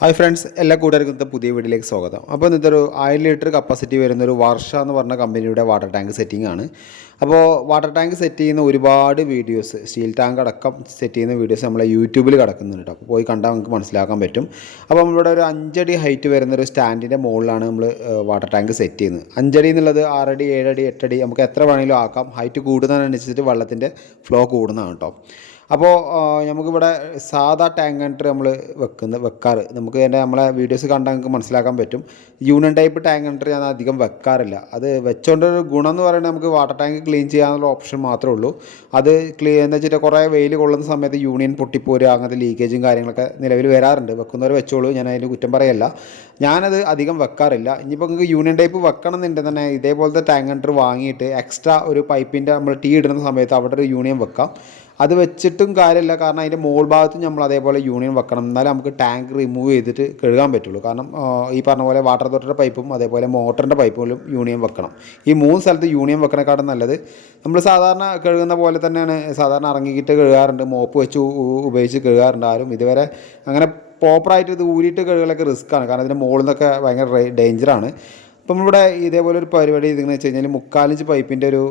Hi friends, എല്ലാ കൂട്ടുകാർക്കും ഇന്നത്തെ പുതിയ വീഡിയോയിലേക്ക് സ്വാഗതം. അപ്പോൾ ഇന്നത്തെ ഒരു 1000 ലിറ്റർ കപ്പാസിറ്റി വരുന്നൊരു വർഷ എന്ന് പറഞ്ഞ കമ്പനിയുടെ വാട്ടർ ടാങ്ക് സെറ്റിംഗ് ആണ്. അപ്പോൾ വാട്ടർ ടാങ്ക് സെറ്റ് ചെയ്യുന്ന ഒരുപാട് വീഡിയോസ്, സ്റ്റീൽ ടാങ്ക് അടക്കം സെറ്റ് ചെയ്യുന്ന വീഡിയോസ് നമ്മളെ യൂട്യൂബിൽ കിടക്കുന്നുണ്ട് കേട്ടോ. അപ്പോൾ പോയി കണ്ടാൽ നമുക്ക് മനസ്സിലാക്കാൻ പറ്റും. അപ്പോൾ നമ്മളിവിടെ ഒരു 5 അടി ഹൈറ്റ് വരുന്നൊരു സ്റ്റാൻഡിൻ്റെ മുകളിലാണ് നമ്മൾ വാട്ടർ ടാങ്ക് സെറ്റ് ചെയ്യുന്നത്. 5 അടി എന്നുള്ളത് 6 അടി 7 അടി 8 അടി നമുക്ക് എത്ര വേണമെങ്കിലും ആക്കാം. ഹൈറ്റ് കൂടുന്നതിനനുസരിച്ചിട്ട് വെള്ളത്തിൻ്റെ ഫ്ലോ കൂടുന്നതാണ് കേട്ടോ. അപ്പോൾ നമുക്കിവിടെ സാധാ ടാങ്ക് കണ്ടർ നമ്മൾ വെക്കാറ്, നമുക്ക് തന്നെ നമ്മളെ വീഡിയോസ് കണ്ടാൽ നമുക്ക് മനസ്സിലാക്കാൻ പറ്റും. യൂണിയൻ ടൈപ്പ് ടാങ്ക് കണ്ടർ ഞാൻ അധികം വെക്കാറില്ല. അത് വെച്ചുകൊണ്ടൊരു ഗുണം എന്ന് പറയുന്നത് നമുക്ക് വാട്ടർ ടാങ്ക് ക്ലീൻ ചെയ്യാനുള്ള ഓപ്ഷൻ മാത്രമേ ഉള്ളൂ. അത് എന്ന് വെച്ചിട്ട് കുറേ വെയിൽ കൊള്ളുന്ന സമയത്ത് യൂണിയൻ പൊട്ടിപ്പോരുക, അങ്ങനത്തെ ലീക്കേജും കാര്യങ്ങളൊക്കെ നിലവിൽ വരാറുണ്ട്. വെക്കുന്നവർ വെച്ചോളൂ, ഞാൻ അതിന് കുറ്റം പറയല്ല. ഞാനത് അധികം വെക്കാറില്ല. ഇനിയിപ്പോൾ നിങ്ങൾക്ക് യൂണിയൻ ടൈപ്പ് വെക്കണം എന്നുണ്ടെങ്കിൽ തന്നെ ഇതേപോലത്തെ ടാങ്ക് കണ്ടർ വാങ്ങിയിട്ട് എക്സ്ട്രാ ഒരു പൈപ്പിൻ്റെ നമ്മൾ ടീ ഇടുന്ന സമയത്ത് അവിടെ ഒരു യൂണിയൻ വെക്കാം. അത് വെച്ചിട്ടും കാര്യമില്ല, കാരണം അതിൻ്റെ മോൾ ഭാഗത്തും നമ്മൾ അതേപോലെ യൂണിയൻ വെക്കണം. എന്നാലും നമുക്ക് ടാങ്ക് റിമൂവ് ചെയ്തിട്ട് കഴുകാൻ പറ്റുള്ളൂ. കാരണം ഈ പറഞ്ഞ പോലെ വാട്ടർ അതോറിറ്റിയുടെ പൈപ്പും അതേപോലെ മോട്ടറിൻ്റെ പൈപ്പും യൂണിയൻ വെക്കണം. ഈ 3 സ്ഥലത്ത് യൂണിയൻ വെക്കണേക്കാളും നല്ലത് നമ്മൾ സാധാരണ കഴുകുന്ന പോലെ തന്നെയാണ്. സാധാരണ ഇറങ്ങിയിട്ട് കഴുകാറുണ്ട്, മോപ്പ് വെച്ച് ഉപയോഗിച്ച് കഴുകാറുണ്ട്. ആരും ഇതുവരെ അങ്ങനെ പ്രോപ്പറായിട്ട് ഇത് ഊരിയിട്ട് കഴുകലൊക്കെ റിസ്ക്കാണ്, കാരണം ഇതിൻ്റെ മുകളിൽ നിന്നൊക്കെ ഭയങ്കര ഡേഞ്ചറാണ്. അപ്പം നമ്മളിവിടെ ഇതേപോലെ ഒരു പരിപാടി ചെയ്തെന്ന് വെച്ച് കഴിഞ്ഞാൽ 3/4 ഇഞ്ച് പൈപ്പിൻ്റെ ഒരു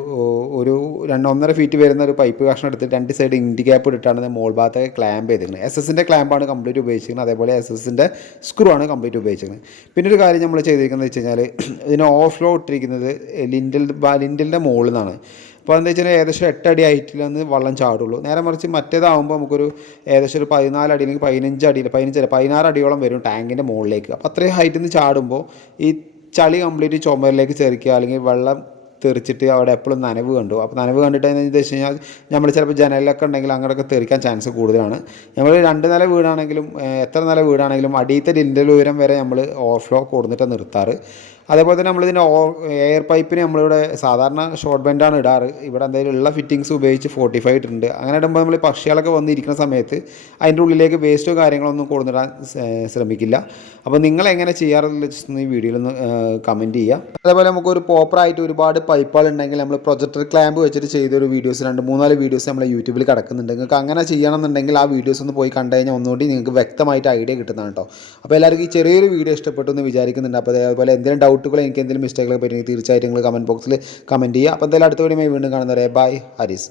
1.5 ഫീറ്റ് വരുന്ന ഒരു പൈപ്പ് കഷ്ണം എടുത്തിട്ട് 2 സൈഡ് ഇൻഡി ക്യാപ്പ് ഇട്ടിട്ടാണ് മോൾ ഭാഗത്തൊക്കെ ക്ലാമ്പ് ചെയ്തിരിക്കുന്നത്. എസ്എസിൻ്റെ ക്ലാമ്പാണ് കംപ്ലീറ്റ് ഉപയോഗിച്ചിരിക്കുന്നത്, അതേപോലെ എസ്എസിൻ്റെ സ്ക്രൂ ആണ് കംപ്ലീറ്റ് ഉപയോഗിച്ചിരിക്കുന്നത്. പിന്നെ ഒരു കാര്യം നമ്മൾ ചെയ്തിരിക്കുന്നത് വെച്ച് കഴിഞ്ഞാൽ ഇതിന് ഓവർഫ്ലോ ഇട്ടിരിക്കുന്നത് ലിൻഡലിൻ്റെ മുകളിൽ നിന്നാണ്. അപ്പോൾ എന്താ വെച്ചാൽ ഏകദേശം 8 അടി ഹൈറ്റിലൊന്ന് വെള്ളം ചാടുള്ളൂ. നേരെ മറിച്ച് മറ്റേതാകുമ്പോൾ നമുക്കൊരു ഏകദേശം ഒരു 14 അടി അല്ലെങ്കിൽ 16 അടിയോളം വരും ടാങ്കിൻ്റെ മുകളിലേക്ക്. അപ്പോൾ അത്രയും ഹൈറ്റിൽ നിന്ന് ചാടുമ്പോൾ ഈ ചളി കംപ്ലീറ്റ് ചുമരിലേക്ക് ചെറിക്കുക, അല്ലെങ്കിൽ വെള്ളം തെറിച്ചിട്ട് അവിടെ എപ്പോഴും നനവ് കണ്ടു. അപ്പോൾ നനവ് കണ്ടിട്ട് എന്താണെന്ന് വെച്ച് കഴിഞ്ഞാൽ നമ്മൾ ചിലപ്പോൾ ജനലൊക്കെ ഉണ്ടെങ്കിൽ അങ്ങനെയൊക്കെ തെറിക്കാൻ ചാൻസ് കൂടുതലാണ്. നമ്മൾ 2 നില വീടാണെങ്കിലും എത്ര നില വീടാണെങ്കിലും അടിയത്തെ ലിൻഡൽ ഉയരം വരെ നമ്മൾ ഓവർഫ്ലോ കൊടുത്തിട്ട് നിർത്താറ്. അതേപോലെ തന്നെ നമ്മളിതിൻ്റെ എയർ പൈപ്പിന് നമ്മളിവിടെ സാധാരണ ഷോർട്ട് ബെൻഡാണ് ഇടാറ്. ഇവിടെ എന്തെങ്കിലും ഉള്ള ഫിറ്റിങ്സ് ഉപയോഗിച്ച് 45 ഇട്ടിട്ടുണ്ട്. അങ്ങനെ ഇടുമ്പോൾ നമ്മൾ പക്ഷികളൊക്കെ വന്നിരിക്കുന്ന സമയത്ത് അതിൻ്റെ ഉള്ളിലേക്ക് വേസ്റ്റോ കാര്യങ്ങളൊന്നും കൊടുത്തിടാൻ ശ്രമിക്കില്ല. അപ്പോൾ നിങ്ങളെങ്ങനെ ചെയ്യാറുള്ള ഈ വീഡിയോയിലൊന്ന് കമൻറ്റ് ചെയ്യുക. അതേപോലെ നമുക്കൊരു പ്രോപ്പറായിട്ട് ഒരുപാട് പൈപ്പുകൾ ഉണ്ടെങ്കിൽ നമ്മൾ പ്രൊജക്ടർ ക്ലാമ്പ് വെച്ചിട്ട് ചെയ്തൊരു വീഡിയോസ് 2-3-4 വീഡിയോസ് നമ്മൾ യൂട്യൂബിൽ കിടക്കുന്നുണ്ട്. നിങ്ങൾക്ക് അങ്ങനെ ചെയ്യണമെന്നുണ്ടെങ്കിൽ ആ വീഡിയോസ് ഒന്ന് പോയി കണ്ടു കഴിഞ്ഞാൽ ഒന്നുകൂടി നിങ്ങൾക്ക് വ്യക്തമായിട്ട് ഐഡിയ കിട്ടുന്നതാണ് കേട്ടോ. അപ്പോൾ എല്ലാവർക്കും ഈ ചെറിയൊരു വീഡിയോ ഇഷ്ടപ്പെട്ടു എന്ന് വിചാരിക്കുന്നുണ്ട്. അപ്പോൾ അതേപോലെ എന്തെങ്കിലും ഡൗട്ടുകൾ, എനിക്ക് എന്തെങ്കിലും മിസ്റ്റേക്കുകൾ പറ്റുമെങ്കിൽ തീർച്ചയായിട്ടും നിങ്ങൾ കമൻറ്റ് ബോക്സിൽ കമൻറ്റ് ചെയ്യുക. അപ്പോൾ എന്തായാലും അടുത്ത വീഡിയോയുമായി വീണ്ടും കാണുന്നവരെ ബൈ. ഹാരിസ്.